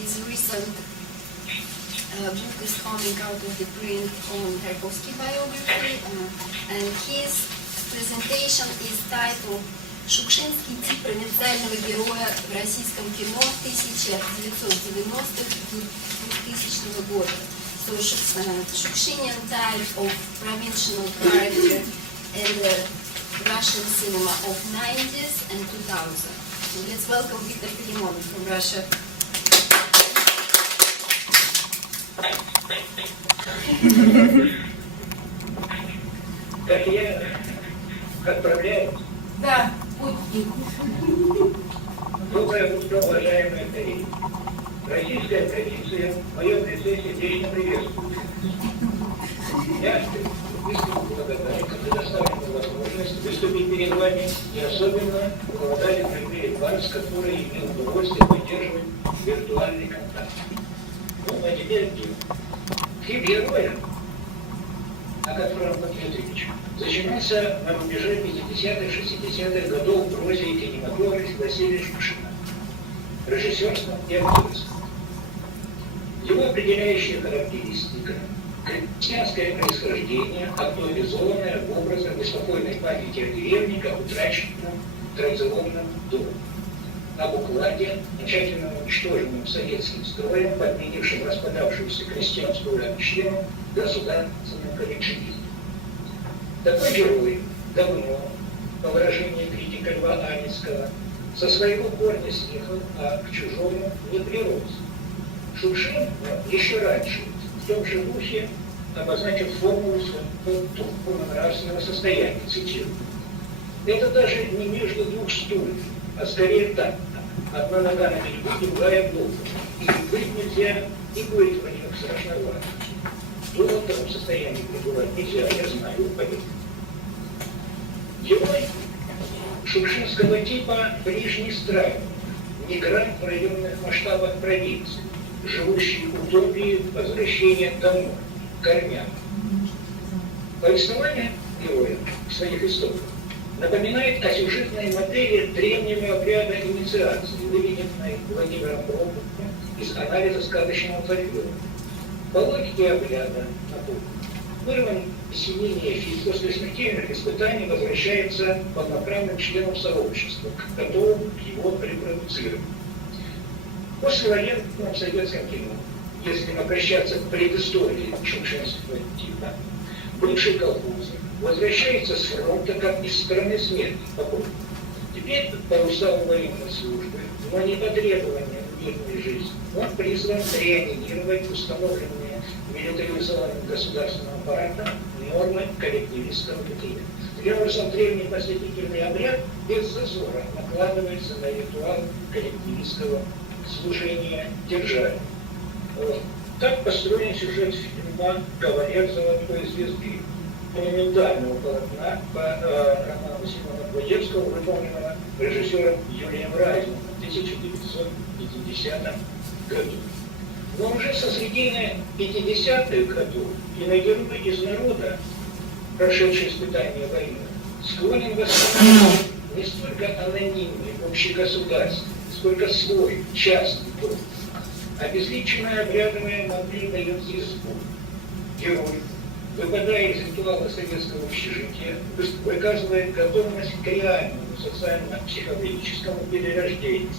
his recent book is coming out of the print on Tarkovsky biography, and his presentation is titled «Шукшинский тип провинциального героя в российском кино 1990-2000 года». So Shukshinian type of provincial character in the Russian cinema of 90s and 2000. So let's welcome Viktor Filimonov from Russia. Как я отправляю? Да, путник. Доброе утро, уважаемые коллеги. Российская провинция в моем лице сердечно приветствует. Я искренне благодарен за предоставленную возможность выступить перед вами и особенно благодарен перед вами, с которой имел удовольствие поддерживать виртуальный контакт. Ну, а теперь фильм «Героя», о котором Дмитриевич, начинался на рубеже 50-х-60-х годов в прозе и кинематографе Василия Шукшина, режиссерством и актерством. Его определяющая характеристика – крестьянское происхождение, актуализованное в образах беспокойной памяти о деревне как утраченном традиционном доме, об укладе, окончательно уничтоженным советским строем, подменившим распадавшуюся крестьянскую общину государственным коллективизмом. Такой герой давно, по выражению критика Льва Аницкого, со своего корня съехал, а к чужому не прирос. Шукшин еще раньше, в том же духе, обозначил формулу своего нравственного состояния, цитирую. Это даже не между двух стульев, а скорее так. Одна нога на берегу, другая в лоб. И быть нельзя, и быть в них страшновато. В таком состоянии пребывать нельзя, я знаю, поверьте. Герой шукшинского типа ближний странник, мигрант в районных масштабах провинции, живущий в утопии возвращения домой, к корням. Повествование героя в своих истоках напоминает о сюжетной модели древнего обряда инициации, выведенной Владимиром Бровым из анализа сказочного фольклора. По логике обряда, вырван из семейной физ после смертельных испытаний возвращается полноправным членом сообщества, готовым к его репродуцированию. После военного советском кино, если обращаться к предыстории шукшинского типа, бывший колхозник возвращается с фронта как из страны смерти. Теперь по уставу военной службы, но не по требованиям мирной жизни, он призван реанимировать установленные милитаризованным государственным аппаратом нормы коллективистского бытия. Таким образом, древний последовательный обряд без зазора накладывается на ритуал коллективистского служения державе. Так построен сюжет фильма «Кавалер золотой звезды», монументального полотна по роману Симона, выполненного режиссером Юрием Райзманом в 1950 году. Но уже со середины 50-х годов киногерой из народа, прошедший испытания войны, склонен воспринимать не столько анонимный, общегосударственный, сколько свой, частный дом. Обезличенная обрядовая модель дает избу. Герой, выпадая из ритуала советского общежития, выказывает готовность к реальному социально-психологическому перерождению.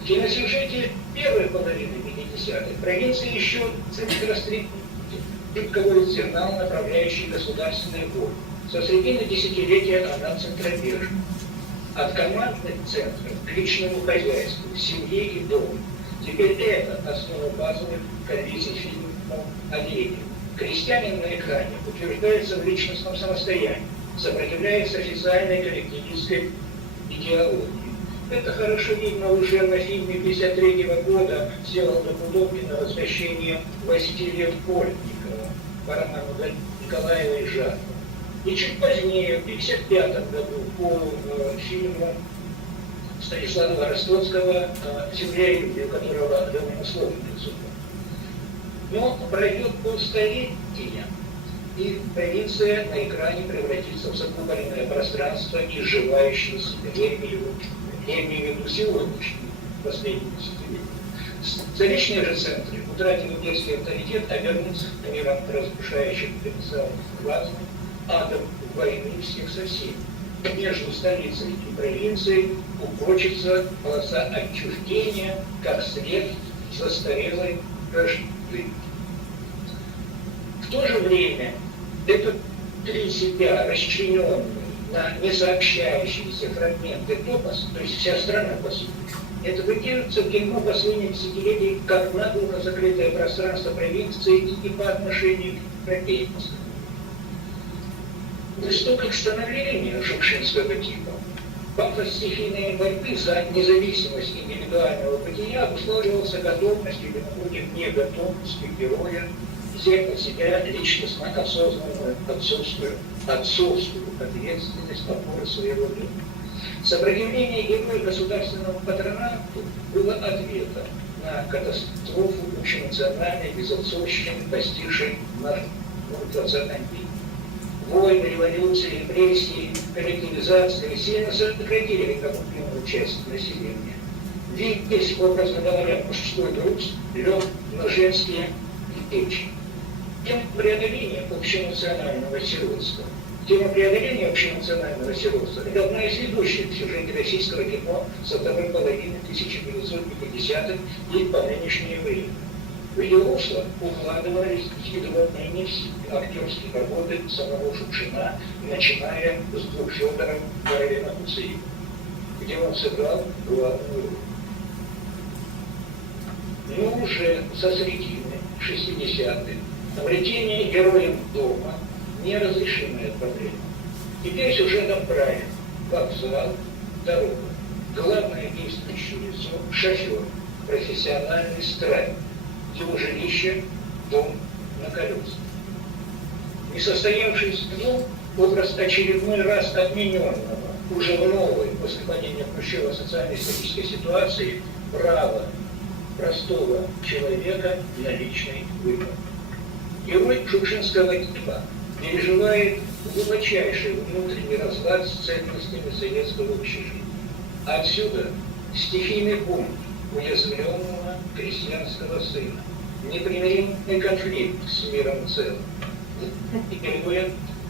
В киносюжете первой половины 50-х провинция еще центроствитковый сигнал, направляющий государственный бой. Со средины десятилетия она центробежна. От командных центров к личному хозяйству, семье и дому. Теперь это основа базовых кондиций фильма о Лене. Крестьянин на экране утверждается в личностном самостоянии, сопротивляется официальной коллективистской идеологии. Это хорошо видно уже на фильме 1953 года Всеволода Кудовкина «Возвращение Василия Польникова» по роману Николаева и Жакова. И чуть позднее, в 1955 году, по фильму Станислава Ростоцкого «Земля и люди», у которого довольно сложная судьба. Но пройдет полстолетия, и провинция на экране превратится в закупоренное пространство изживающееся, я имею в виду сегодняшний последний десятилетие. Столичные же центры, утратив детский авторитет, обернутся миром разрушающих потенциал классов, адом войны всех со всеми. Между столицей и провинцией укрочится полоса отчуждения, как след застарелой вражды. В то же время этот три себя расчлененный на несообщающиеся фрагменты топос, то есть вся страна, по сути, это выкидывается в кино последних десятилетий как наглухо закрытое пространство провинции и по отношению к европейцам. В истоках становления шукшинского типа пафос стихийной борьбы за независимость индивидуального бытия обусловливался готовностью или, напротив, неготовностью героя взять на себя личностно осознанную отцовскую ответственность опоры своего времени. Сопротивление героя государственному патронату было ответом на катастрофу общенациональной безотцовщины, постигшей наш 20 веке. Войны, революции, репрессии, коллективизации сильно сократили оккупированную часть населения. Весь, образно говоря, мужской груз лег на женские плечи. Тема преодоления общенационального сиротства. Тема преодоления общенационального сиротства – это одна из ведущих в сюжете российского кино со второй половины 1950-х и по нынешнее время. В ее русло укладывались едва не все актерские работы самого Шукшина, начиная с двух Федоров Гарина Куцеева, где он сыграл главную роль. Но уже со середины 60-х обретение героем дома – неразрешимая проблема. Теперь сюжетом правит вокзал, дорога, главное действующее лицо – шофер, профессиональный страйк, его жилище – дом на колесах. Несостоявшийся дом – образ очередной раз отмененного, уже в новой, после падения Хрущева социально-исторической ситуации, права простого человека на личный выбор. Герой шукшинского типа переживает глубочайший внутренний разлад с ценностями советского общежития. Отсюда стихийный бунт уязвленного крестьянского сына, непримиримый конфликт с миром целым,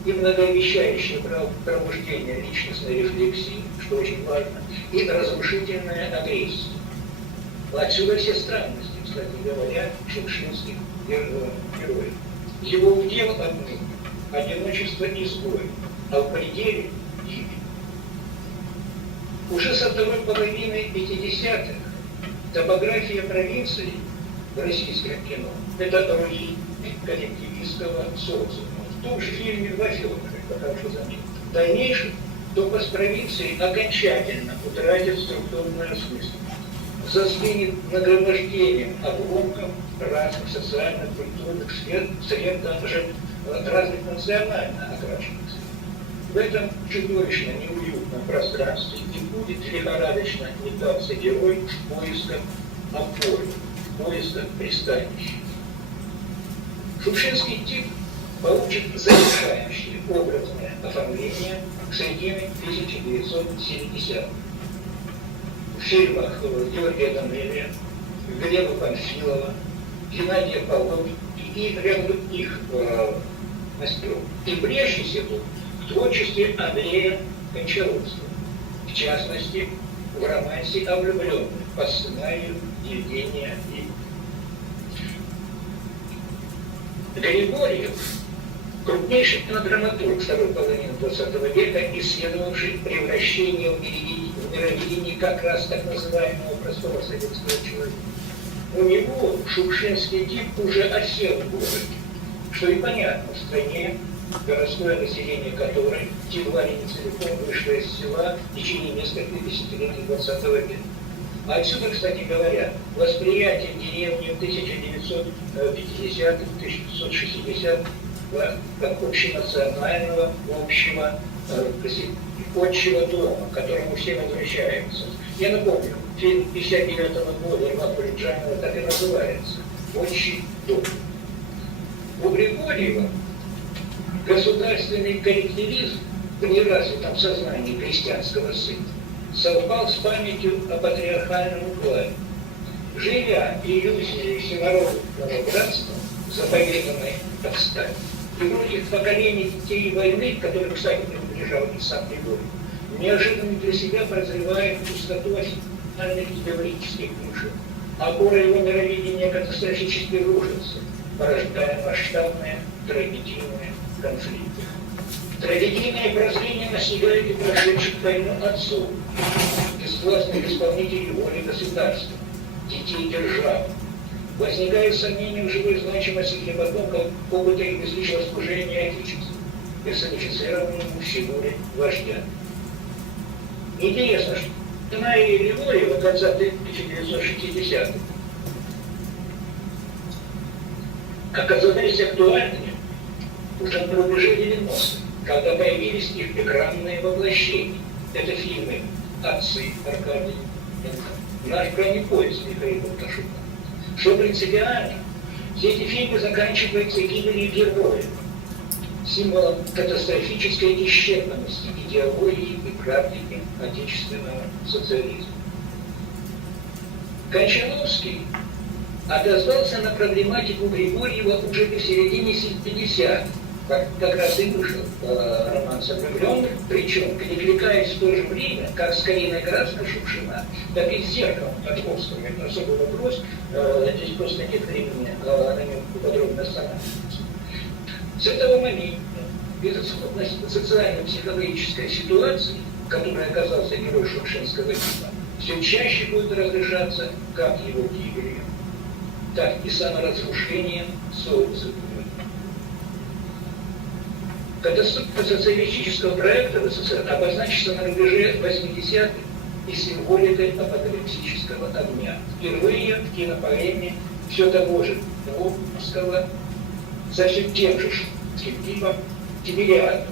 и многообещающее пробуждение личностной рефлексии, что очень важно, и разрушительная агрессия. Отсюда все странности, кстати говоря, шукшинских героев. Его удел одни – одиночество изгоя, а в пределе – гибель. Уже со второй половины 50-х топография провинции в российском кино – это руины коллективистского социума. В том же фильме «Два Федора», как хорошо заметил. В дальнейшем топос провинции окончательно утратит структурную осмысленность. Застынет нагромождением обломков разных социальных, культурных сред, даже разных национально окрашенных. В этом чудовищно неуютном пространстве не будет лихорадочно метаться герой в поисках опоры, в поисках пристанища. Шукшинский тип получит завершающее образное оформление к середине 1970-х. В фильмах Георгия Данелия, Глеба Панфилова, Геннадия Павлова и ряд других мастеров. И прежде всего в творчестве Андрея Кончаловского, в частности, в романсе о влюбленных по сценарию Евгения И. Григорьев, крупнейший драматург второй половины XX века, исследовавший превращение в мировидении как раз так называемого простого советского человека. У него шукшинский тип уже осел в городе, что и понятно в стране, городское население которой едва ли не целиком вышло из села в течение нескольких десятилетий XX века. Отсюда, кстати говоря, восприятие деревни 1950-1960-х как общенационального, общего дома, к которому все возвращаются. Я напомню, фильм 1959 года Льва Кулиджанова так и называется «Отчий дом». У Григорьева государственный коллективизм в неразвитом сознании крестьянского сына совпал с памятью о патриархальном укладе. Живя иллюзией всенародного братства, заповеданной отстать, и многих поколений детей войны, которым, кстати, принадлежал и сам Герой, неожиданно для себя прозревает пустоту официальных теоретических книжек, а опора его мировидения катастрофически рушится, порождая масштабные трагедийные конфликты. Трагедийное прозрение настигает и прошедших войну отцов, бесклассных исполнителей воли государства, детей державы. Возникает сомнение в живой значимости для потомков опыта и безличного служения Отечеству, персонифицированному в фигуре вождя. Интересно, что сценарий Героя в конце 1960-х оказались актуальными уже на рубеже 90-х, когда появились их экранные воплощения. Это фильмы «Отцы» Аркадия, «Наш бронепоезд» Михаила Пташука. Что принципиально, все эти фильмы заканчиваются гибелью героя, символом катастрофической исчерпанности идеологии и практики отечественного социализма. Кончаловский отозвался на проблематику Григорьева уже в середине 70-х, как раз и вышел роман «Современных», причем перекликаясь в то же время, как с Калиной Шукшина, так и с «Зеркалом» Тарковского. Это особый вопрос, здесь просто нет времени на нем подробно останавливаться. С этого момента безысходность социально-психологической ситуации, в которой оказался герой шукшинского фильма, все чаще будет разрешаться как его гибелью, так и саморазрушением социума. Катастрофа социалистического проекта в СССР обозначится на рубеже 80-х и символикой апокалипсического огня. Впервые в кинопоэме все того же Творческого со все тем же фильмом «Тибериада».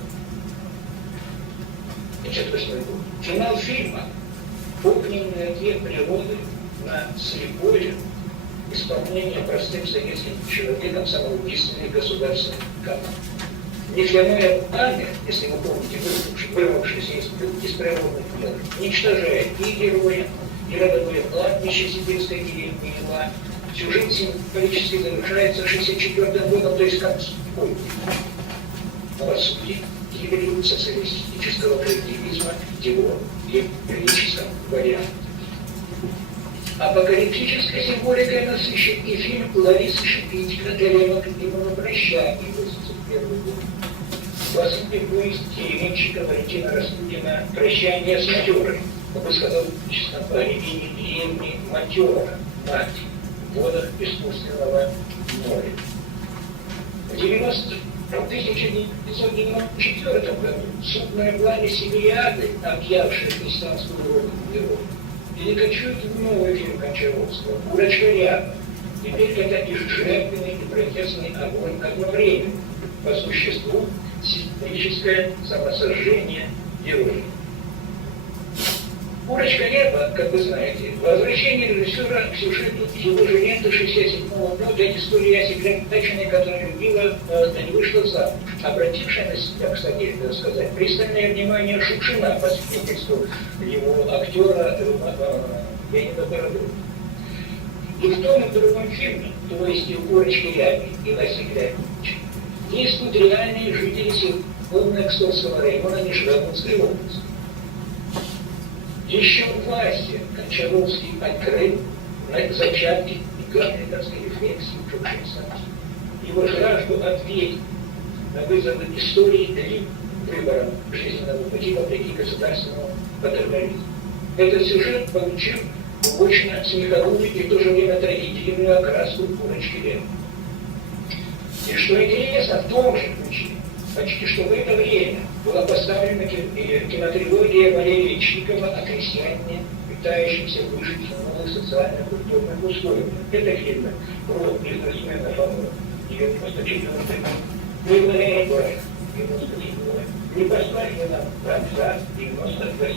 1958 год. Финал фильма – огненный ответ природы на слепое исполнение простым советским человеком самоубийственных государственных команд. Нефтяное пламя, если вы помните, вырвавшееся из природных мер, уничтожает и героя, и родовое кладбище сибирской деревни Ила. Сюжет символически завершается 1964 годом, то есть как спойки. Но по сути, гибелью социалистического коллективизма его лирическом варианте. Апокалиптической символикой насыщен и фильм Ларисы Шипитько «Элема любимого прощания» 1981 год. В основе повесть деревенщика Валентина Распутина «Прощание с матерой», как бы сказал честно, по рябине деревни Матера, мать, в водах искусственного моря. В 1994 году судное пламя Сибириады, объявшее христианскую родину героя, перекочует в новый фильм Кончаловского «Курочка ряба». Теперь это и жертвенный, и протестный огонь одновременно. По существу символическое самосожжение героя. «Курочка ряба», как вы знаете, возвращение режиссера к сюжету его же ленты 1967 года история о секретаршине, которая любила, да не вышла замуж, обратившая на себя, кстати, сказать, пристальное внимание Шукшина по свидетельству его актера Леонида Бородова. И в том и в другом фильме, то есть и в «Курочке ряби», и Васе Глябовиче, действуют реальные жители Северного района Нижегородской области. Еще в Васе Кончаловский открыл на зачатке гамлетовской рефлексии Шукшинского. Его жажду ответить на вызовы истории или выбором жизненного пути вопреки государственному патернализму. Этот сюжет получил глубочно смеховую и в то же время трагедийную окраску «Курочки ряби». И что интересно, в том же ключе, почти что в это время была поставлена кинотрилогия Валерия Чикова о крестьянине, пытающемся выжить в новых социально-культурных условиях. Это фильмы про бизнесмена Фомова, 94-й год, «Выборы героя», 97-й, «Не послали нам конца», 98-й.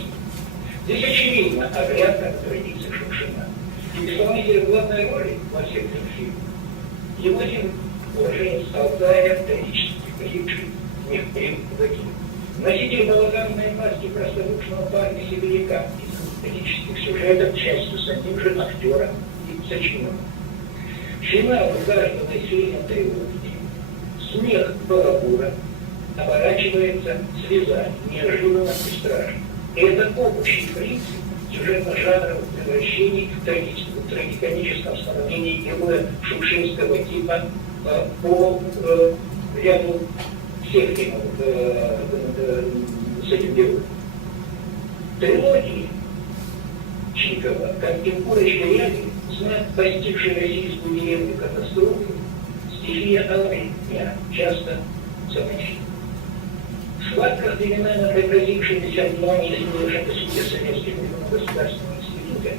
Здесь очевидно оглядка на традиции Шукшина. И исполнитель главной роли во всех этих фильмах его один уроженец Алтая, трагически погибший Михаил П. Носитель балаганной маски простодушного парня-сибиряка из эстетических сюжетов, частью самим же актером и сочинено. Финал каждого из фильма трилогии, смех балагура, оборачивается слезами, неожиданно и страшно. И это общий принцип сюжетно-жанровых превращений в трагикомическом становлении героя шукшинского типа по ряду всех фильмов с этим героем. Трилогии Чикова, как и курочка ряби, знак постигшей российскую деревню катастрофы, стихия авария, часто замочит. В схватках, временами преобразившимися в новые изменившие судьи советских государственных институтов,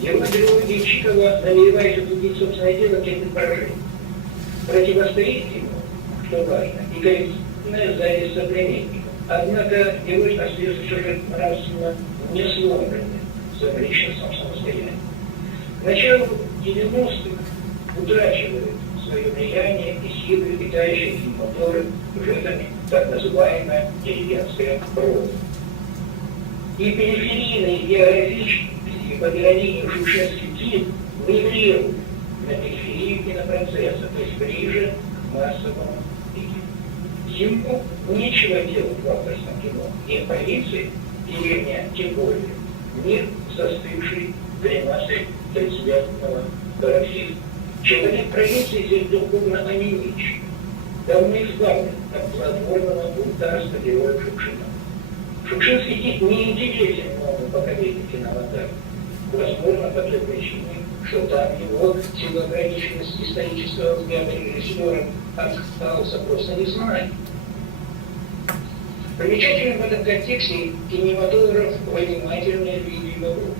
герой трилогии Чикова, намереваясь убедить собственное дело, терпит поражение. Противостоит ему, что важно, и коллективная зависть соплеменников. Однако герой остается сюжет нравственно не сломленным в своем личностном самостоянии. К началу 90-х утрачивает свое влияние и силы, питающие фильмоторы сюжетами так называемая деревенская проза. И периферийный географический по героине Шукшинский тип мигрирует на периферию кинопроцесса, то есть ближе к массовому зрителю. Ему нечего делать в авторском кино. И в провинции, деревня тем более, мир застывший гримасой 30-летнего пароксизма. Человек провинции здесь духовно онемечен, давно избавлен от плодотворного бунтарства героя Шукшина. Шукшинский тип не интересен новому поколению киномонтажа. Возможно, по той причине, что там его сила ограниченности исторического взгляда режиссера остался просто не знает. Примечательным в этом контексте кинематограф внимательное видео вокруг.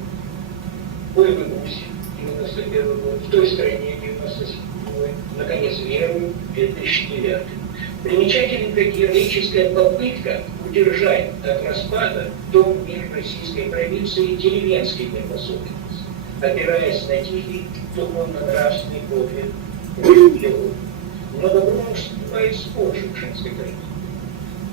«Ой, вы гуси», 91 год, «В той стране», 97-й, наконец, «Верую», 2009. Примечательна как героическая попытка удержать от распада дом мир российской провинции деревенский мир в особенности, опираясь на тихий духовно-нравственный подвиг героя. Но добро вступает в спор Шукшинской границы.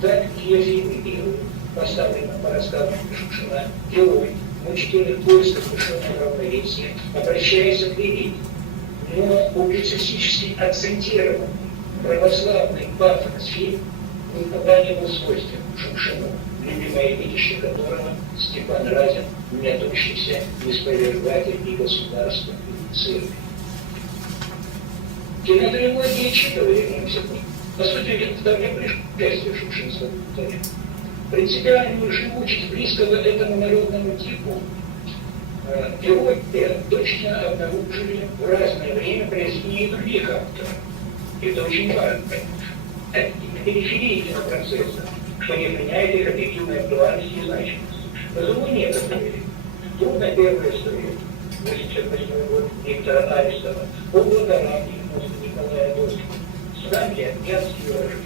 Так если «McGill», поставленный по рассказу Шукшина, герой в мучительных поисках душевного равновесия обращается к религии, но публицистически акцентированный православный пафос фильм никогда не был свойствен Шукшину, любимое детище которого Степан Разин, метущийся неспровергатель и государства, и церкви. Кинотрилогия Чикова, вернемся к ним, по сути, это второе пришествие шукшинского повторения. Принципиальную живучесть близкого этому народному типу героя точно обнаружили в разное время произведения других авторов. Это очень важно. Это периферия кинопроцесса, что не меняет их объективной актуальности и значимости. Назову некоторые. Трудно первая история. 88 год Виктора Арестова. Полгода 90 Николая Доскина. Станция Янский Рожи.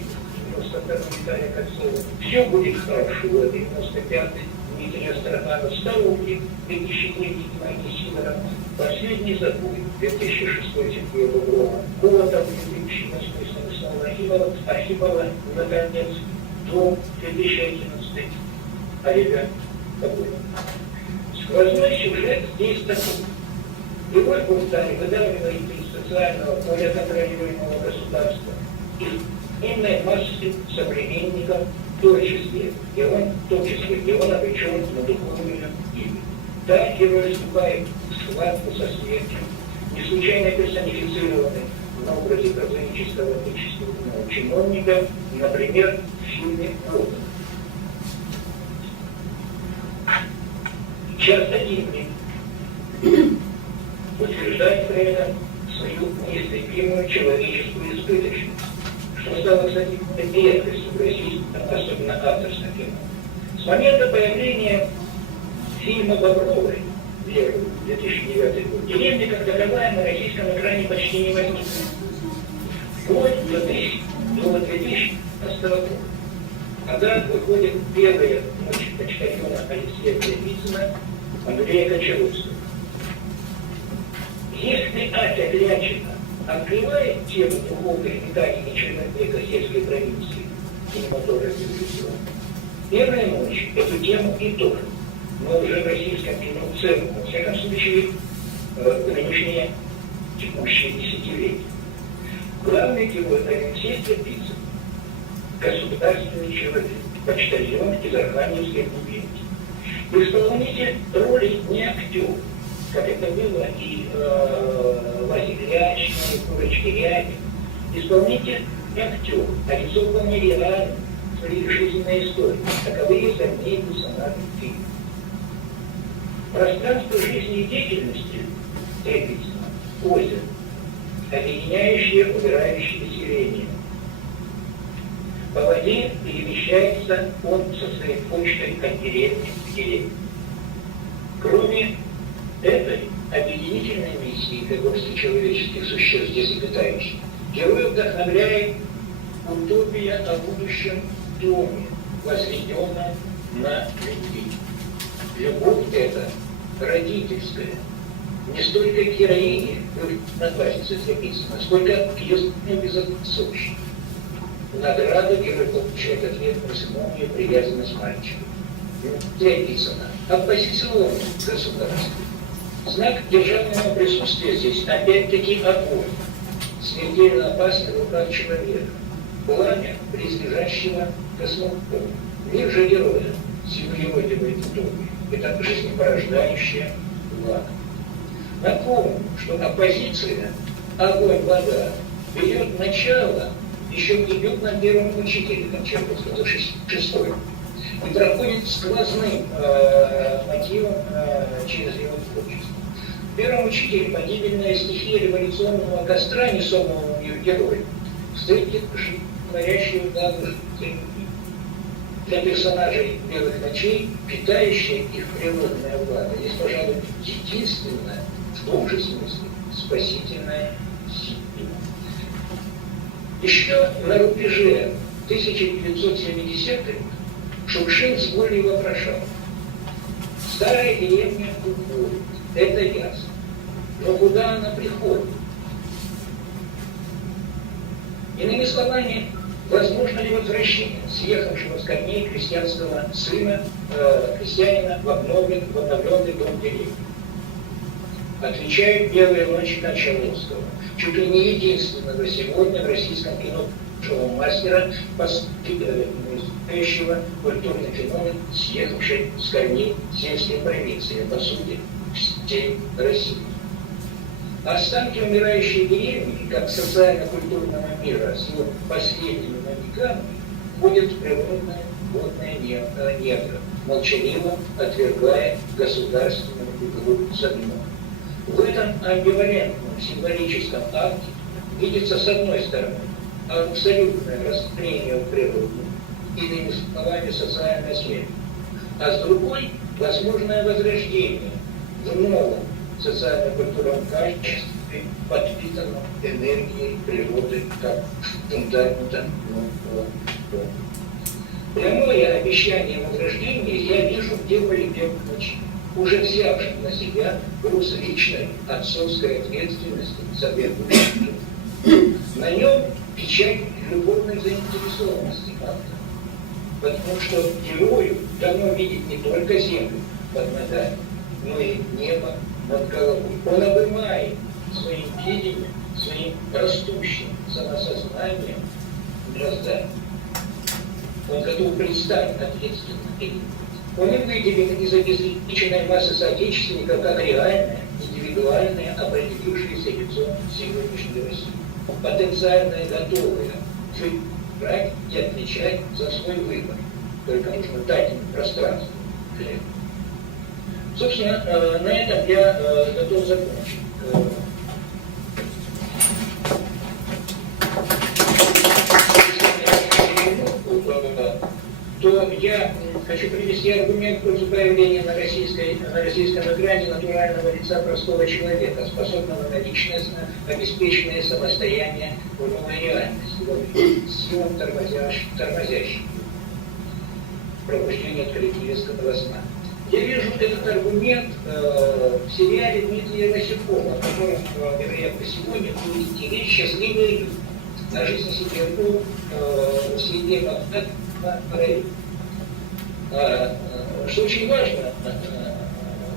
92 Виталия Кольцова. Все будет хорошо. 95-й Дмитрия Строганов. Старухи. 2003 Геннадий Сидоров. Последний забой. 2006 Сергея Бугрова. Колотов. 2008 Станислава Архипова. Наконец. Дом. 2011 Олега Кабулина. Сквозной сюжет здесь такой. Герой Буртани выдавливает из социального поля контролируемого государства иной массы современников, в том числе, где он обречен на духовную гибель. Да, герой вступает в схватку со смертью, не случайно персонифицированный на образе прозаического отечественного чиновника, например, в фильме «Год». Часто гибнет, утверждает при этом свою неистребимую человеческую избыточность, что стало, кстати, редкостью в российском, особенно авторском кино. С момента появления фильма «Бобровый» 2009 год, деревня как таковая на российском экране почти не возникла. Вплоть до 2011 года. Когда выходит первая ночь почтальона Алексея Кривицына, Андрея Кочаровского. Если Ася Клячина открывает тему духовной метании человека сельской провинции кинематографии режиссера, первая ночь эту тему и тоже, но уже в российском кино в целом, во всяком случае, в нынешние текущие десятилетия. Главный герой Провинциал Пиццер – государственный человек, почтальон из Архангельской губернии. Исполнитель роли не актер, как это было и Васе Грячной, Курочке Рябе. Исполнитель не актер, а лицо вполне реально, своей жизненной истории. Таковые сомнения персонажей фильма. Пространство жизни и деятельности Эпицена – озеро, объединяющее умирающее селение. По воде перемещается он со своей почтой от деревни к деревне. Кроме этой объединительной миссии для горсти человеческих существ, здесь обитающих, героя вдохновляет утопия о будущем доме, возведенном на любви. Любовь эта родительская, не столько к героине, нагласится записано, сколько к ее безотцовщине. Награду герой получает ответную симонию привязанность мальчика. Записано. Оппозиционное государство. Знак державного присутствия здесь опять-таки огонь, смертельно опасный в руках человека, пламя близлежащего космопола. Мир же героя симулирует утопию. Это жизнепорождающая влага. Напомню, что оппозиция, огонь, вода, берет начало еще в дебютном первом учителе, там Чеховского, 6-й, и проходит сквозным мотивом через его творчество. В первом учителе погибельная стихия революционного костра, несомого ее героем, встретит горящую даму жизни. Для персонажей «Белых ночей», питающая их природная влага, есть, пожалуй, единственная, в том же смысле, спасительная сила. Еще на рубеже 1970-х Шукшин с волей вопрошал: старая деревня уходит, это ясно, но куда она приходит? Иными словами, возможно ли возвращение съехавшего с корней крестьянского сына, крестьянина в обновленный дом деревни? Отвечает «Белые ночи» Кончаловского, чуть ли не единственного сегодня в российском кино мастера, постигающего культурный феномен, съехавший с корней сельской провинции, по сути, всей России. Останки умирающей деревни, как социально-культурного мира, с его последними манеканами, входят в природное водное недра, молчаливо отвергая государственную игру с огнем. В этом амбивалентном символическом акте видится, с одной стороны, абсолютное растление природы, иными словами, социальная смерть, а с другой – возможное возрождение в новом социально-культурном качестве, подпитанном энергией природы, как фундаментом нового дома. Прямое обещание возрождения я вижу в деле «Белых ночей», уже взявшим на себя груз личной отцовской ответственности за будущее. На нем печать любовной заинтересованности автора, потому что герою дано видеть не только землю под ногами, но и небо над головой. Он обнимает своим видением, своим растущим самосознанием мироздания. Он готов предстать ответственно перед ним. Он и выделен из обезличенной массы соотечественников как реальное, индивидуальное, определившееся лицо сегодняшней России. Потенциальное, готовое выбирать и отвечать за свой выбор. Только нужно дать ему пространство для этого. Собственно, на этом я готов закончить. То я хочу привести аргумент в пользу появления на российском экране натурального лица простого человека, способного на личностно обеспеченное самостояние в новой реальности, силам тормозящим пробуждение от коллективистского сна. Я вижу этот аргумент в сериале Дмитрия Васюкова, в котором, вероятно, сегодня будет идти речь «Счастливые люди» на жизни сибиряков в среде параллели. Что очень важно,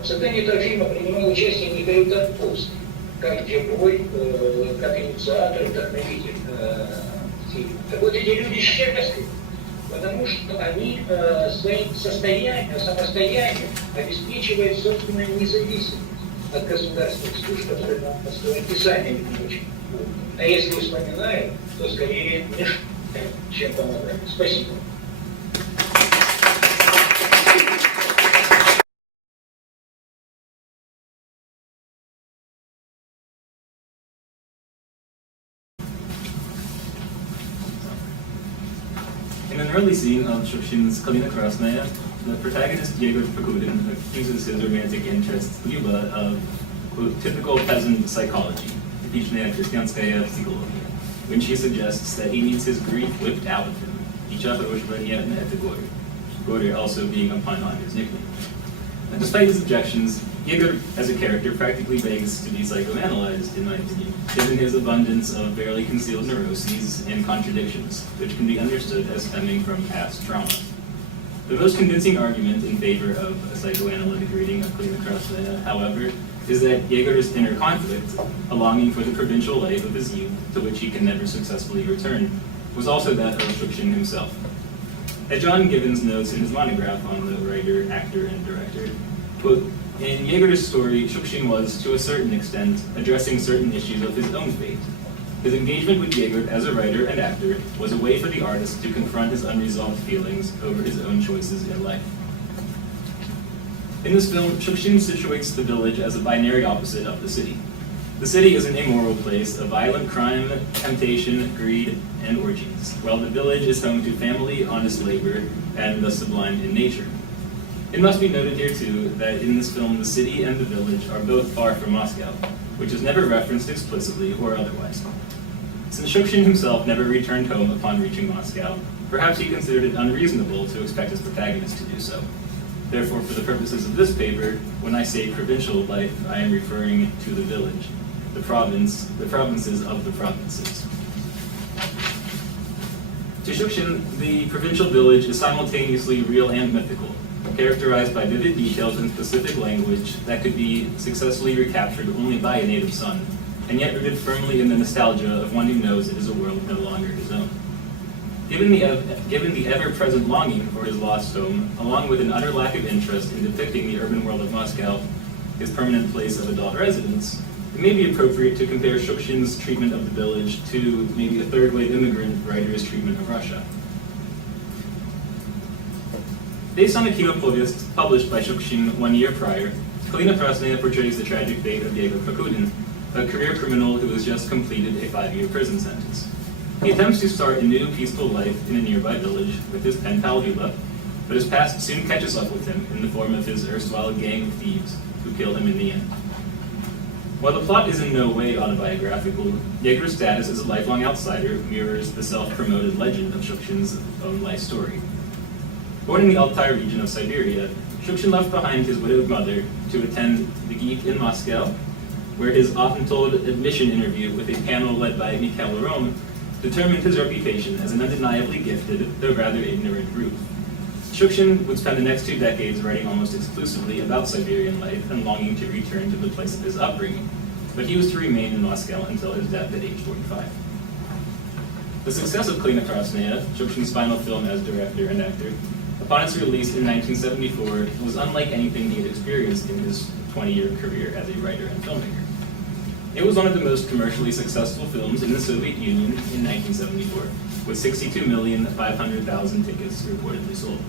В создании этого фильма принимал участие Михаил Тарковский, как герой, как инициатор, вдохновитель фильма. Так вот, эти люди счастливы, потому что они своим состоянием, самостоянием обеспечивают собственную независимость от государственных служб, которые нам построены, и сами не очень. А если вспоминаем, то скорее мешаем, чем помогаем. Спасибо. In an early scene of Shukshin's Kalina, Krasnaia, the protagonist Yegor Prokudin accuses his romantic interest Lyuba of, quote, typical peasant psychology, typiczna krasnianskaya psychologia, when she suggests that he needs his grief whipped out of him, Gory also being a pun on his nickname. And despite his objections, Yegor, as a character, practically begs to be psychoanalyzed, in my opinion, given his abundance of barely concealed neuroses and contradictions, which can be understood as stemming from past trauma. The most convincing argument in favor of a psychoanalytic reading of Kalina Krasnaia, however, is that Yegor's inner conflict, a longing for the provincial life of his youth, to which he can never successfully return, was also that of Shukshin himself. As John Gibbons notes in his monograph on the writer, actor, and director, quote, in Yegor's story, Shukshin was, to a certain extent, addressing certain issues of his own fate. His engagement with Yegor as a writer and actor was a way for the artist to confront his unresolved feelings over his own choices in life. In this film, Shukshin situates the village as a binary opposite of the city. The city is an immoral place of violent crime, temptation, greed, and orgies, while the village is home to family, honest labor, and the sublime in nature. It must be noted here, too, that in this film, the city and the village are both far from Moscow, which is never referenced explicitly or otherwise. Since Shukshin himself never returned home upon reaching Moscow, perhaps he considered it unreasonable to expect his protagonist to do so. Therefore, for the purposes of this paper, when I say provincial life, I am referring to the village, the province, the provinces of the provinces. To Shukshin, the provincial village is simultaneously real and mythical, characterized by vivid details and specific language that could be successfully recaptured only by a native son, and yet rooted firmly in the nostalgia of one who knows it is a world no longer his own. Given the ever-present longing for his lost home, along with an utter lack of interest in depicting the urban world of Moscow, his permanent place of adult residence, it may be appropriate to compare Shukshin's treatment of the village to maybe a third-wave immigrant writer's treatment of Russia. Based on a kino povest published by Shukshin 1 year prior, Kalina Krasnaia portrays the tragic fate of Yegor Prokudin, a career criminal who has just completed a 5-year prison sentence. He attempts to start a new, peaceful life in a nearby village with his pen pal Lyuba, but his past soon catches up with him in the form of his erstwhile gang of thieves, who kill him in the end. While the plot is in no way autobiographical, Yegor's status as a lifelong outsider mirrors the self-promoted legend of Shukshin's own life story. Born in the Altai region of Siberia, Shukshin left behind his widowed mother to attend the GIT in Moscow, where his often-told admission interview with a panel led by Mikhail Rome determined his reputation as an undeniably gifted, though rather ignorant Rus. Shukshin would spend the next 2 decades writing almost exclusively about Siberian life and longing to return to the place of his upbringing, but he was to remain in Moscow until his death at age 45. The success of Kalina Krasnaia, Shukshin's final film as director and actor, upon its release in 1974, was unlike anything he had experienced in his 20-year career as a writer and filmmaker. It was one of the most commercially successful films in the Soviet Union in 1974, with 62,500,000 tickets reportedly sold.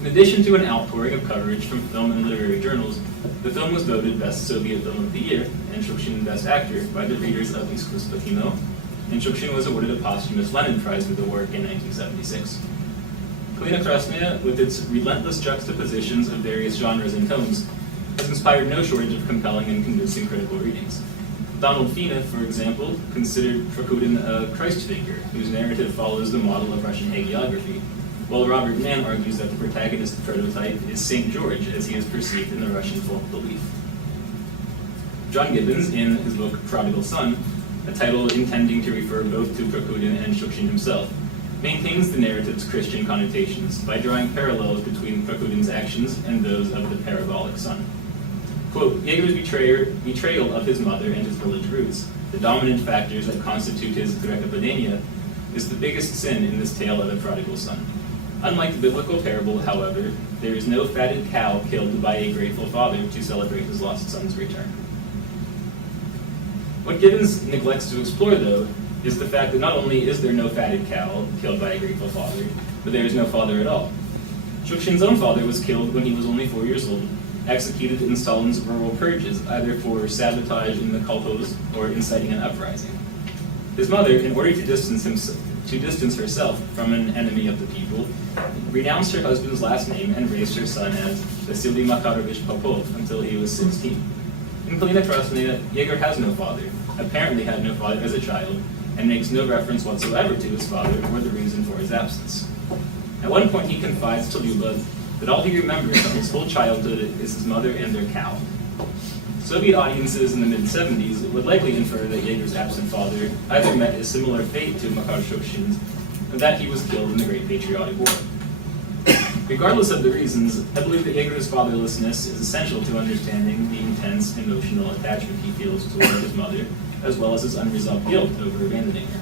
In addition to an outpouring of coverage from film and literary journals, the film was voted Best Soviet Film of the Year and Shukshin Best Actor by the readers of Искусство Kino, and Shukshin was awarded a posthumous Lenin Prize for the work in 1976. Kalina Krasnaia, with its relentless juxtapositions of various genres and tones, has inspired no shortage of compelling and convincing critical readings. Donald Fina, for example, considered Prokudin a Christ figure whose narrative follows the model of Russian hagiography, while Robert Mann argues that the protagonist prototype is St. George as he is perceived in the Russian folk belief. John Gibbons, in his book Prodigal Son, a title intending to refer both to Prokudin and Shukshin himself, maintains the narrative's Christian connotations by drawing parallels between Prokudin's actions and those of the parabolic son. Quote, Yeager's betrayal of his mother and his village roots, the dominant factors that constitute his Grecopadenia, is the biggest sin in this tale of a prodigal son. Unlike the biblical parable, however, there is no fatted cow killed by a grateful father to celebrate his lost son's return. What Gibbons neglects to explore, though, is the fact that not only is there no fatted cow killed by a grateful father, but there is no father at all. Shukshin's own father was killed when he was only 4 years old, executed in Stalin's rural purges, either for sabotage in the kolkhoz or inciting an uprising. His mother, in order to distance herself from an enemy of the people, renounced her husband's last name and raised her son as Vasily Makarovich Popov until he was 16. In Kalina Krasnaia, Yeager has no father, apparently had no father as a child, and makes no reference whatsoever to his father or the reason for his absence. At one point he confides to Lyuba that all he remembers of his whole childhood is his mother and their cow. Soviet audiences in the mid-70s would likely infer that Yeager's absent father either met a similar fate to Makar Shukshin's, or that he was killed in the Great Patriotic War. Regardless of the reasons, I believe that Yeager's fatherlessness is essential to understanding the intense emotional attachment he feels toward his mother, as well as his unresolved guilt over abandoning her.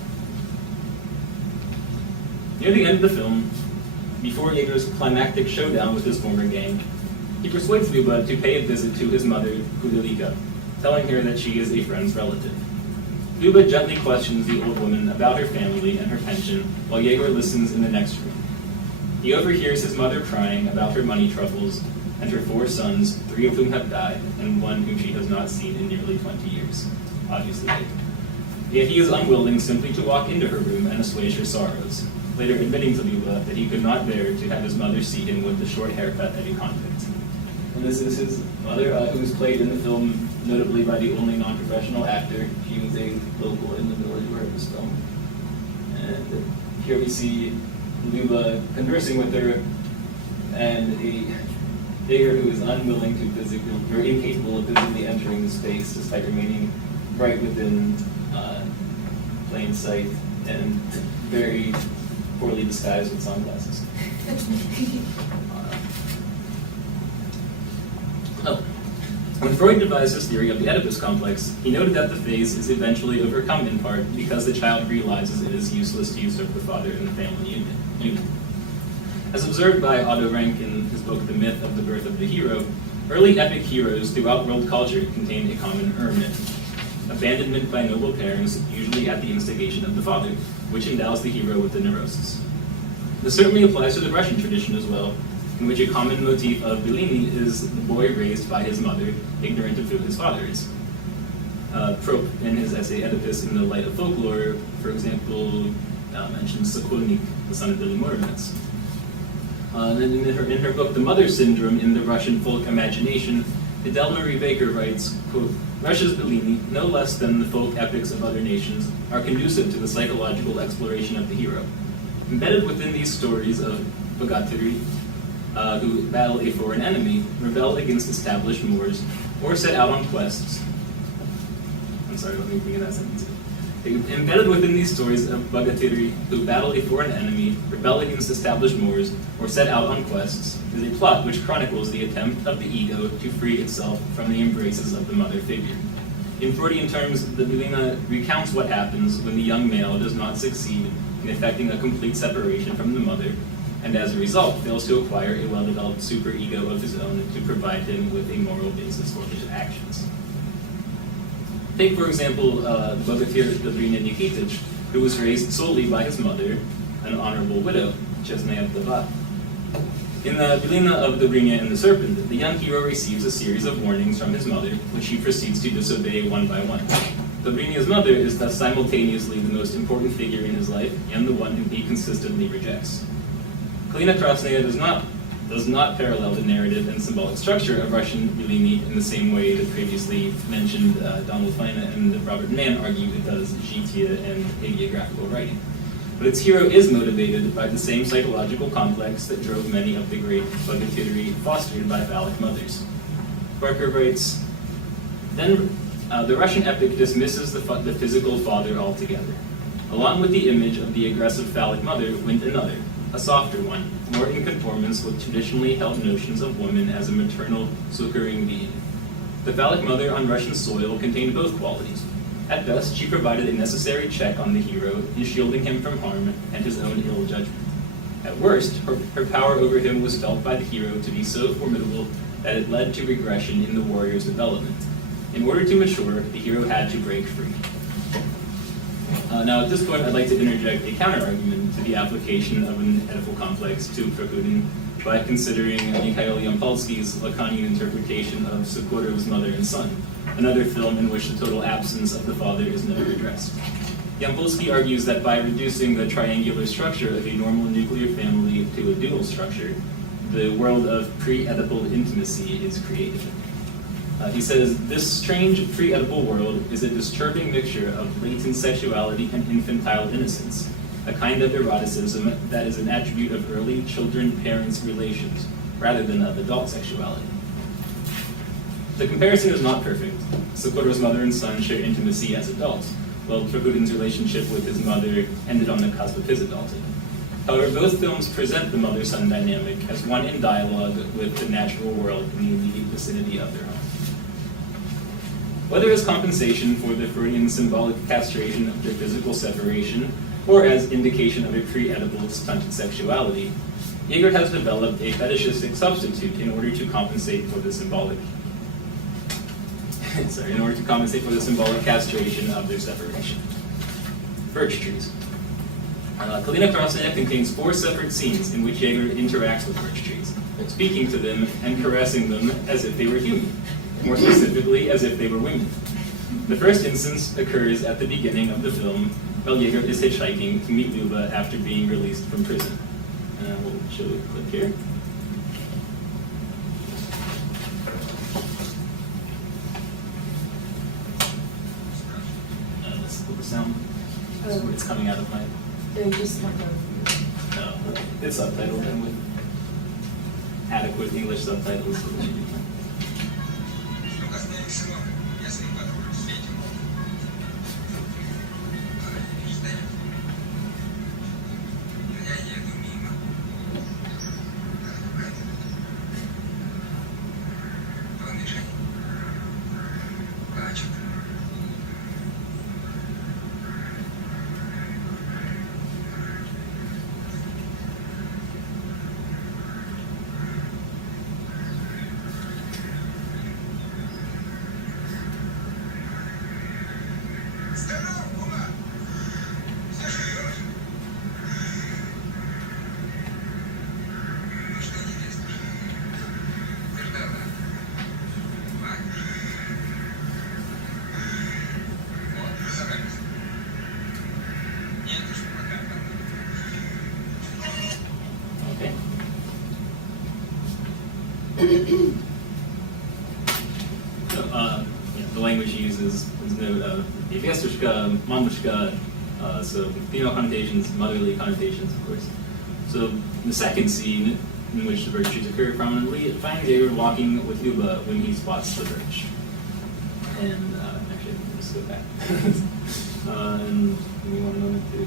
Near the end of the film, before Yeager's climactic showdown with his former gang, he persuades Lyuba to pay a visit to his mother, Kudylika, telling her that she is a friend's relative. Lyuba gently questions the old woman about her family and her pension, while Yeager listens in the next room. He overhears his mother crying about her money troubles and her 4 sons, 3 of whom have died, and one whom she has not seen in nearly 20 years. Obviously. Yet he is unwilling simply to walk into her room and assuage her sorrows, later admitting to Lyuba that he could not bear to have his mother see him with the short haircut of a convict. And this is his mother, who was played in the film notably by the only non-professional actor. She was a local in the village where it was filmed. And here we see Lyuba conversing with her, and a Yeager who is unwilling to physically, or incapable of physically entering the space despite remaining right within plain sight and very poorly disguised with sunglasses. When Freud devised his theory of the Oedipus complex, he noted that the phase is eventually overcome in part because the child realizes it is useless to usurp the father in the family unit. As observed by Otto Rank in his book The Myth of the Birth of the Hero, early epic heroes throughout world culture contain a common myth. Abandonment by noble parents, usually at the instigation of the father, which endows the hero with the neurosis. This certainly applies to the Russian tradition as well, in which a common motif of Bellini is the boy raised by his mother, ignorant of who his father is. Prop, in his essay Oedipus in the Light of Folklore, for example, mentions Sokolnik, the son of Filimonov. In her book The Mother Syndrome in the Russian Folk Imagination, Adele Marie Baker writes, quote, Russia's Bellini, no less than the folk epics of other nations, are conducive to the psychological exploration of the hero. Embedded within these stories of bogatiri, who battle a foreign enemy, rebel against established mores, or set out on quests. I'm sorry, let me begin that sentence. Embedded within these stories of bogatiri, who battle a foreign enemy, rebel against established mores, or set out on quests, is a plot which chronicles the attempt of the ego to free itself from the embraces of the mother figure. In Freudian terms, the Bellina recounts what happens when the young male does not succeed in effecting a complete separation from the mother, and as a result fails to acquire a well-developed superego of his own to provide him with a moral basis for his actions. Take, for example, the bogatyr Dobrina Nikitich, who was raised solely by his mother, an honorable widow, Chesnaya Vdova. In the Bellina of Dobrina and the Serpent, the young hero receives a series of warnings from his mother, which he proceeds to disobey one by one. Dobrina's mother is thus simultaneously the most important figure in his life and the one whom he consistently rejects. Kalina Krasnaia does not parallel the narrative and symbolic structure of Russian Bellini in the same way that previously mentioned Donald Feine and Robert Mann argue it does Zhitia and hagiographical writing. But its hero is motivated by the same psychological complex that drove many of the great bogatyri fostered by phallic mothers. Barker writes, then the Russian epic dismisses the physical father altogether. Along with the image of the aggressive phallic mother went another, a softer one, more in conformance with traditionally held notions of woman as a maternal, succoring being. The phallic mother on Russian soil contained both qualities. At best, she provided a necessary check on the hero in shielding him from harm and his own ill judgment. At worst, her power over him was felt by the hero to be so formidable that it led to regression in the warrior's development. In order to mature, the hero had to break free. Now, at this point, I'd like to interject a counter-argument to the application of an Oedipal complex to Prokudin by considering Mikhail Yampolsky's Lacanian interpretation of Sokurov's mother and son, another film in which the total absence of the father is never addressed. Yampolsky argues that by reducing the triangular structure of a normal nuclear family to a dual structure, the world of pre-Oedipal intimacy is created. He says, this strange pre-Oedipal world is a disturbing mixture of latent sexuality and infantile innocence, a kind of eroticism that is an attribute of early children-parents relations, rather than of adult sexuality. The comparison is not perfect. Sokurov's mother and son share intimacy as adults, while Prokudin's relationship with his mother ended on the cusp of his adulthood. However, both films present the mother-son dynamic as one in dialogue with the natural world in the immediate vicinity of their home. Whether as compensation for the Freudian symbolic castration of their physical separation, or as indication of a pre-Oedipal stunted sexuality, Reighard has developed a fetishistic substitute in order to compensate for the symbolic castration of their separation. Birch trees. Kalina Krasnaia contains 4 separate scenes in which Reighard interacts with birch trees, speaking to them and caressing them as if they were human, more specifically as if they were women. The first instance occurs at the beginning of the film while Reighard is hitchhiking to meet Luba after being released from prison. We'll show you a clip here. Let's put the sound. It's coming out of my... Just like No, it's subtitled and with adequate English subtitles. So it should be fine. The language he uses is Yevestushka, Mamushka, so female connotations, motherly connotations, of course. So the second scene, in which the birch trees occur prominently, it finds Reighard walking with Luba when he spots the birch. And actually, let's go back. And give me one moment to...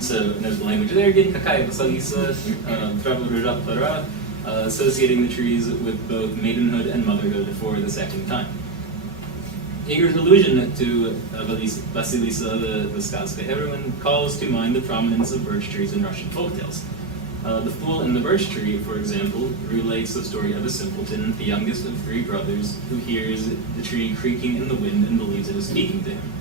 So there's the language there again, Kakaya Basalisa, Travarujapara, associating the trees with both maidenhood and motherhood for the second time. Reighard's allusion to Vasilisa, the Skazka heroine, calls to mind the prominence of birch trees in Russian folktales. The Fool and the Birch Tree, for example, relates the story of a simpleton, the youngest of 3 brothers, who hears the tree creaking in the wind and believes it is speaking to him.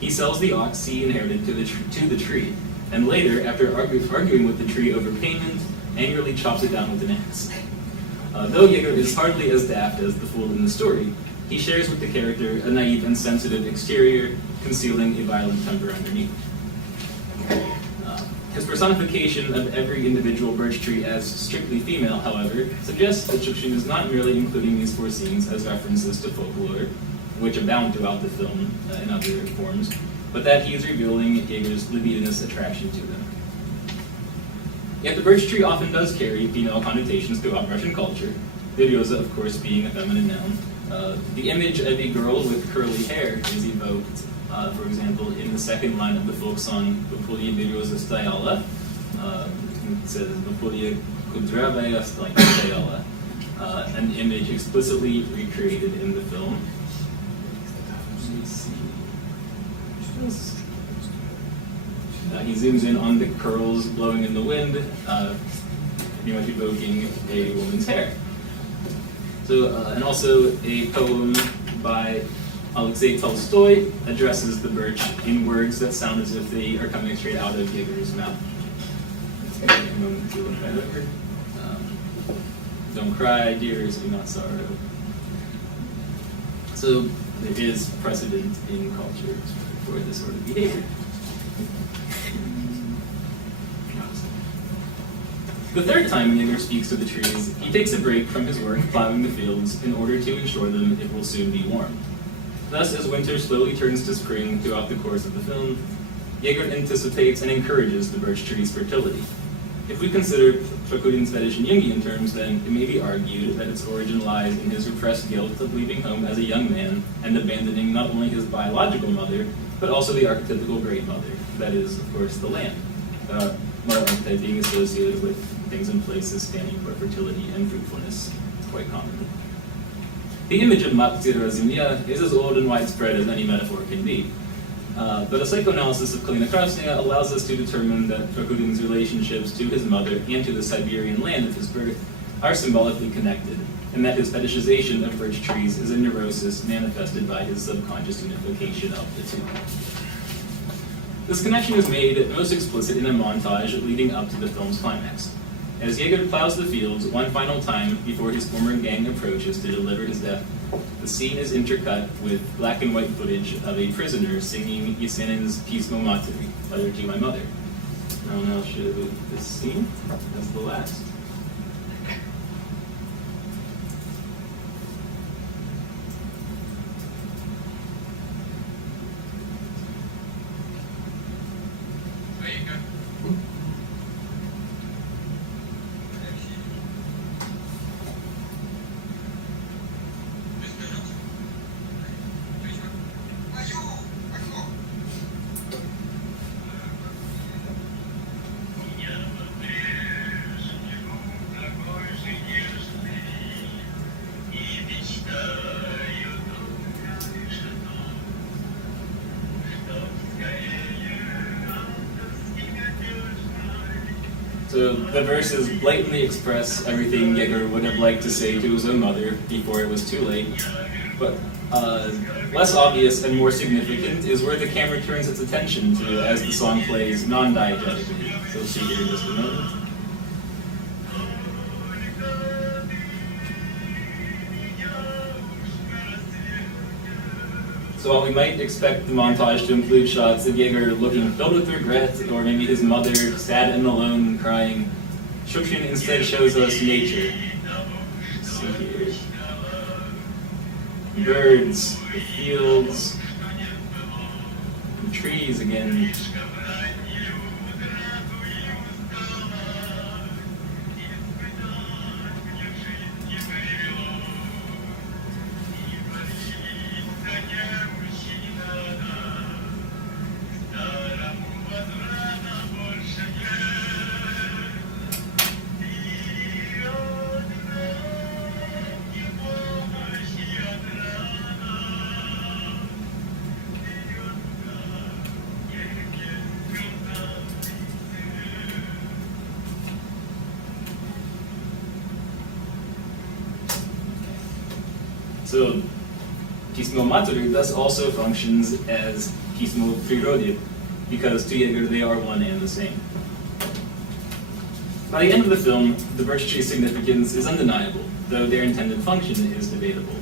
He sells the ox he inherited to the tree, and later, after arguing with the tree over payment, angrily chops it down with an axe. Though Jaeger is hardly as daft as the fool in the story, he shares with the character a naive and sensitive exterior, concealing a violent temper underneath. His personification of every individual birch tree as strictly female, however, suggests that Shukshin is not merely including these four scenes as references to folklore, which abound throughout the film in other forms, but that he is revealing Jaeger's libidinous attraction to them. Yet the birch tree often does carry female connotations throughout Russian culture, Beryoza, of course, being a feminine noun. The image of a girl with curly hair is evoked, for example, in the second line of the folk song "Bapulya Beryoza Stoyala." It says "Bapulya Kudravaya Stoyala," an image explicitly recreated in the film. He zooms in on the curls blowing in the wind, pretty much evoking a woman's hair. So, and also a poem by Alexei Tolstoy addresses the birch in words that sound as if they are coming straight out of Jaeger's mouth. Don't cry, dears, do not sorrow. So there is precedent in culture for this sort of behavior. The third time Jaeger speaks to the trees, he takes a break from his work plowing the fields in order to ensure them it will soon be warm. Thus, as winter slowly turns to spring throughout the course of the film, Jaeger anticipates and encourages the birch tree's fertility. If we consider Prokudin's fetish in Jungian terms, then it may be argued that its origin lies in his repressed guilt of leaving home as a young man and abandoning not only his biological mother, but also the archetypical great mother, that is, of course, the land. Mother archetype being associated with things and places standing for fertility and fruitfulness quite commonly. The image of Matsira Zemlya is as old and widespread as any metaphor can be. But a psychoanalysis of Kalina Krasnaia allows us to determine that Prokudin's relationships to his mother and to the Siberian land of his birth are symbolically connected, and that his fetishization of birch trees is a neurosis manifested by his subconscious unification of the two. This connection is made most explicit in a montage leading up to the film's climax. As Jaeger plows the fields one final time before his former gang approaches to deliver his death, the scene is intercut with black and white footage of a prisoner singing Yesenin's Pismo Materi, Letter to My Mother. I'll now show this scene as the last. So the verses blatantly express everything Jaeger would have liked to say to his own mother before it was too late. But less obvious and more significant is where the camera turns its attention to as the song plays non-diegetically. So see here in just a moment. So while we might expect the montage to include shots of Jaeger looking filled with regret, or maybe his mother sad and alone crying, Shukshin instead shows us nature. Let's see here. Birds, the fields, and trees again. So, Pismo Materi thus also functions as Pismo Prirode, because to Jaeger they are one and the same. By the end of the film, the birch tree's significance is undeniable, though their intended function is debatable.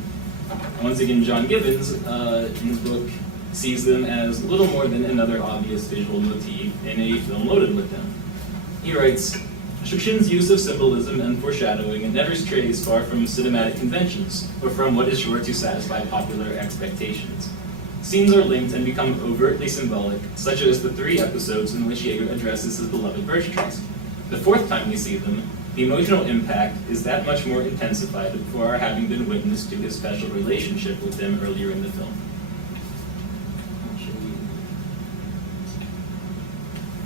Once again, John Gibbons, in his book, sees them as little more than another obvious visual motif in a film loaded with them. He writes, Shukshin's use of symbolism and foreshadowing never strays far from cinematic conventions, or from what is sure to satisfy popular expectations. Scenes are linked and become overtly symbolic, such as the 3 episodes in which Yeager addresses his beloved birch trees. The 4th time we see them, the emotional impact is that much more intensified for our having been witness to his special relationship with them earlier in the film.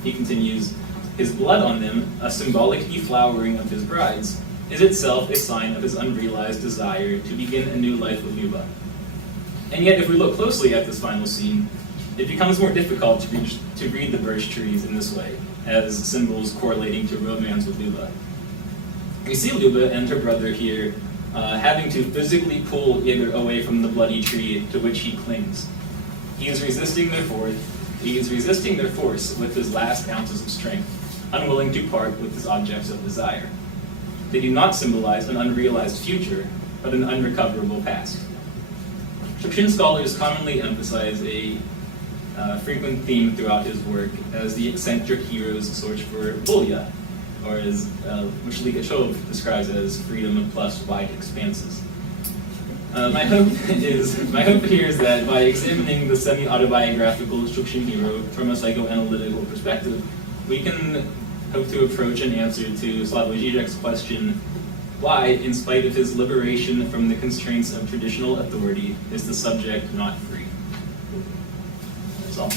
He continues, his blood on them, a symbolic deflowering of his brides, is itself a sign of his unrealized desire to begin a new life with Luba. And yet, if we look closely at this final scene, it becomes more difficult to read the birch trees in this way, as symbols correlating to romance with Luba. We see Luba and her brother here having to physically pull Yeager away from the bloody tree to which he clings. He is resisting their force with his last ounces of strength, unwilling to part with his objects of desire. They do not symbolize an unrealized future, but an unrecoverable past. Shukshin scholars commonly emphasize a frequent theme throughout his work as the eccentric hero's search for bulya, or as which Likachov describes as freedom plus wide expanses. My hope here is that by examining the semi-autobiographical Shukshin hero from a psychoanalytical perspective, we can hope to approach an answer to Slavoj Žižek's question, why, in spite of his liberation from the constraints of traditional authority, is the subject not free? That's all.